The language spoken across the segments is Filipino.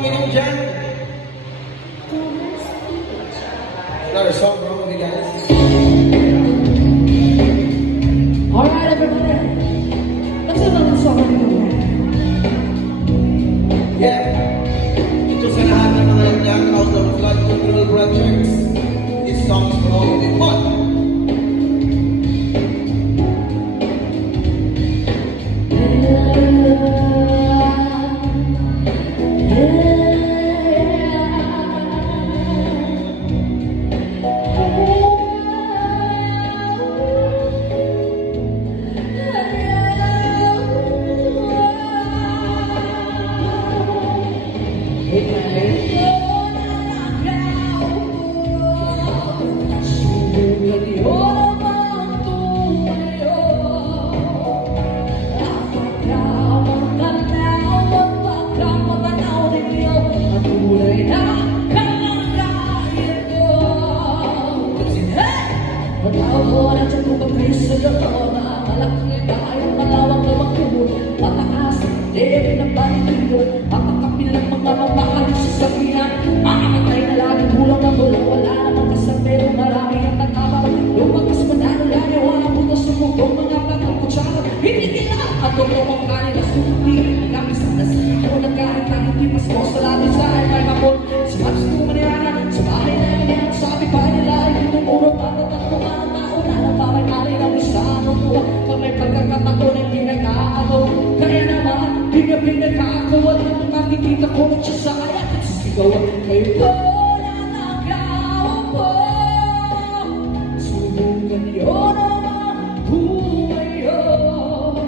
Minum dyan. Another song wrong with you guys. Alright, everybody. Let's have another song on the Yeah. Ito sa lahat ng mga young out of flood control projects. This song is for all of you. One. Ang kapilang mga mamahal sa sabihan, makamatay na lagi kulang na wala, wala namang kasabero, marami ang tatabaw. Lumagas manalo lagi, wala puto sumugong mga pagkakutsara. Hindi kailangan at totoong kanin na sumuli. Nagkapis na sa ako na kahit na hindi mas mo sa labi sa ay may hapon. Sa halos ko manirana, sa bahay na yan, sabi pa nila ay tinumuro para tatluan ang tao na napamay-ari ng isa ng buwan. Pag may pagkakataon ay pinag-aagaw, kaya naman pinag-aagaw at nakikita ko siya sa kaya sisigawan kayo po na nagawa po. Subukan niyo naman buhay yun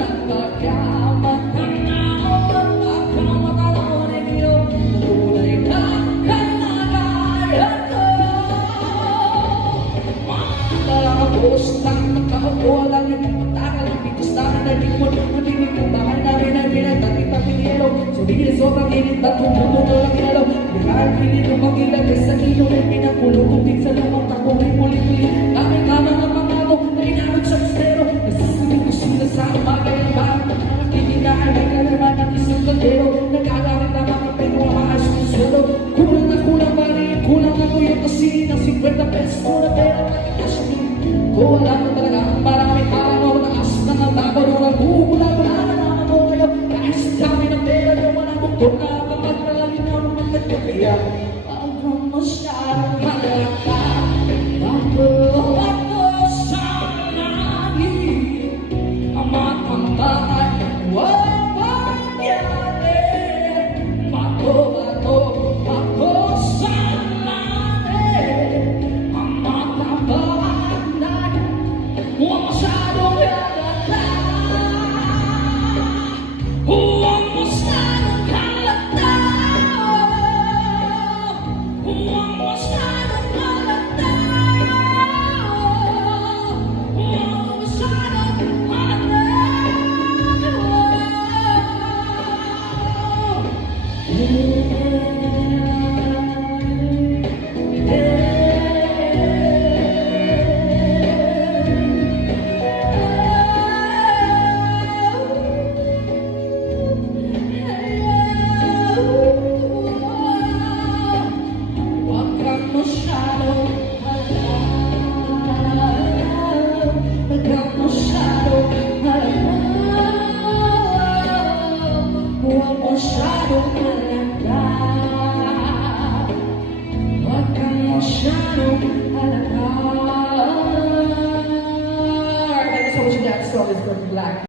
at pagkamatanaw at pagkamatanaw ninyo tunay na kanagayan ko. Matapos lang magkaupo lang yung pagtagal ng bitos namin na likod matinig yung bahay namin na pinagtapit-tapit-ilaw. Sabihin sobrang init at tumuto na lang ilaw. Bigay pilit yung magilagay sa ilong ay pinagulong tubig sa lumang takurin muli-muli. Aming kama ng mga mo na inamot sa estero. Nasasabi ko sila sa umaga ng bahay. Nakikinig na ay may kalaman ng isang kaldero. Nagkagarit na mga pero maayos ng swelo. Kulang na kulang ba rin? Kulang na ko yung kasi ng 50 pesos mo na pera. Kung wala na talaga maraming araw na as na nagbabaw na nagugula-gula na naman mo kayo. Kahit sa dami ng pera nyo walang doktor na kapag-alagin na naman nagyo kaya hanggang masyadong malaka ako sa langit ang matambaan huwag mangyari. Bato-bato ako sa langit ang matambaan huwag masyadong halata. Huwag masyadong halata. Huwag masyadong halata. Huwag masyadong masyadong halata. Huwag kang masyadong halata. Thank you so much, Jack. So, it's Black.